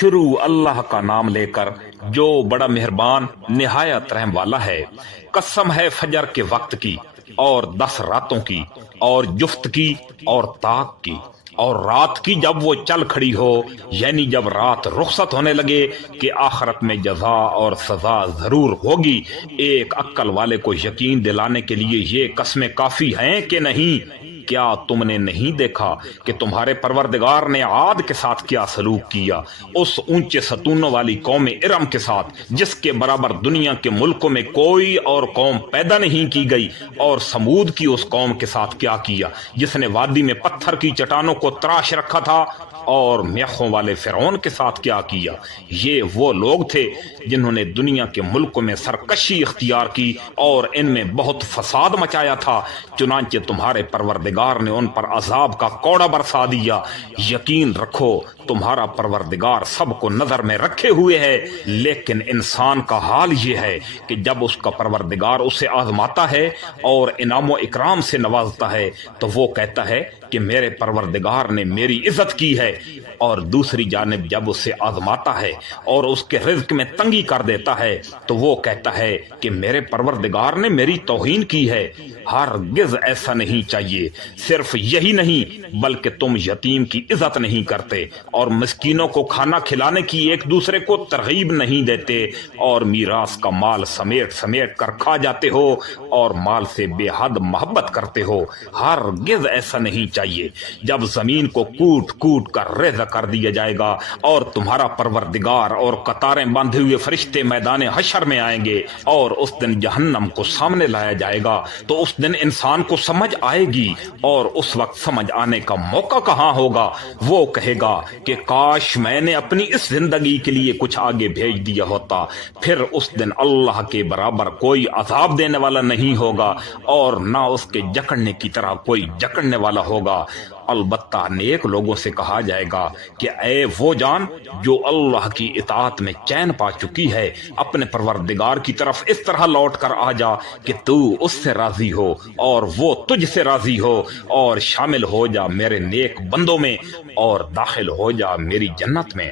شروع اللہ کا نام لے کر جو بڑا مہربان نہایت رحم والا ہے۔ قسم ہے فجر کے وقت کی اور 10 راتوں کی اور جفت کی اور طاق کی اور رات کی جب وہ چل کھڑی ہو، یعنی جب رات رخصت ہونے لگے کہ آخرت میں جزا اور سزا ضرور ہوگی۔ ایک عقل والے کو یقین دلانے کے لیے یہ قسمیں کافی ہیں کہ نہیں؟ کیا تم نے نہیں دیکھا کہ تمہارے پروردگار نے عاد کے ساتھ کیا سلوک کیا، اس اونچے ستونوں والی قوم ارم کے ساتھ جس کے برابر دنیا کے ملکوں میں کوئی اور قوم پیدا نہیں کی گئی، اور سمود کی اس قوم کے ساتھ کیا کیا جس نے وادی میں پتھر کی چٹانوں کو تراش رکھا تھا، اور میخوں والے فرعون کے ساتھ کیا کیا۔ یہ وہ لوگ تھے جنہوں نے دنیا کے ملکوں میں سرکشی اختیار کی اور ان میں بہت فساد مچایا تھا، چنانچہ تمہارے پروردگار نے ان پر عذاب کا کوڑا برسا دیا۔ یقین رکھو تمہارا پروردگار سب کو نظر میں رکھے ہوئے ہے، لیکن انسان کا حال یہ ہے کہ جب اس کا پروردگار اسے آزماتا ہے اور انعام و اکرام سے نوازتا ہے تو وہ کہتا ہے کہ میرے پروردگار نے میری عزت کی ہے، اور دوسری جانب جب اسے آزماتا ہے اور اس کے رزق میں تنگی کر دیتا ہے تو وہ کہتا ہے کہ میرے پروردگار نے میری توہین کی ہے۔ ہرگز ایسا نہیں چاہیے۔ صرف یہی نہیں بلکہ تم یتیم کی عزت نہیں کرتے اور مسکینوں کو کھانا کھلانے کی ایک دوسرے کو ترغیب نہیں دیتے، اور میراث کا مال سمیٹ سمیٹ کر کھا جاتے ہو اور مال سے بے حد محبت کرتے ہو۔ ہرگز ایسا نہیں چاہیے۔ جب زمین کو کوٹ کوٹ کر ریزہ کر دیا جائے گا اور تمہارا پروردگار اور قطاریں باندھے ہوئے فرشتے میدان حشر میں آئیں گے اور اس دن جہنم کو سامنے لایا جائے گا، تو اس دن انسان کو سمجھ آئے گی، اور اس وقت سمجھ آنے کا موقع کہاں ہوگا؟ وہ کہے گا کہ کاش میں نے اپنی اس زندگی کے لیے کچھ آگے بھیج دیا ہوتا۔ پھر اس دن اللہ کے برابر کوئی عذاب دینے والا نہیں ہوگا اور نہ اس کے جکڑنے کی طرح کوئی جکڑنے والا ہوگا۔ البتہ نیک لوگوں سے کہا جائے گا کہ اے وہ جان جو اللہ کی اطاعت میں چین پا چکی ہے، اپنے پروردگار کی طرف اس طرح لوٹ کر آ جا کہ تو اس سے راضی ہو اور وہ تجھ سے راضی ہو، اور شامل ہو جا میرے نیک بندوں میں اور داخل ہو جا میری جنت میں۔